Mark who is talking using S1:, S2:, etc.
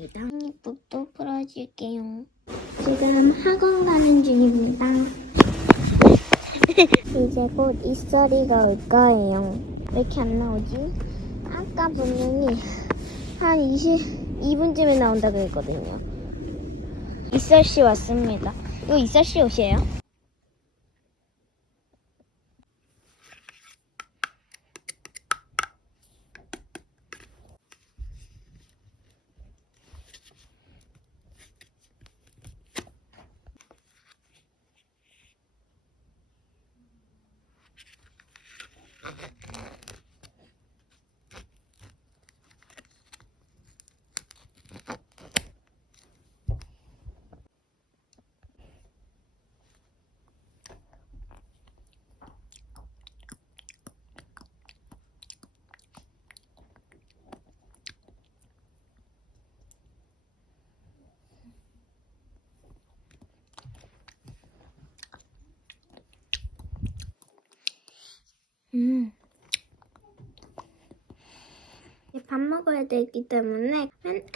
S1: 있습니다. 이북도 풀어줄게요. 지금 학원 가는 중입니다. 이제 곧 이설이가 올 거예요. 왜 이렇게 안 나오지? 아까 분명히 한 22분쯤에 나온다 그랬거든요. 이설 씨 왔습니다. 이거 이설 씨 옷이에요? はい。 음. 밥 먹어야 되기 때문에 맨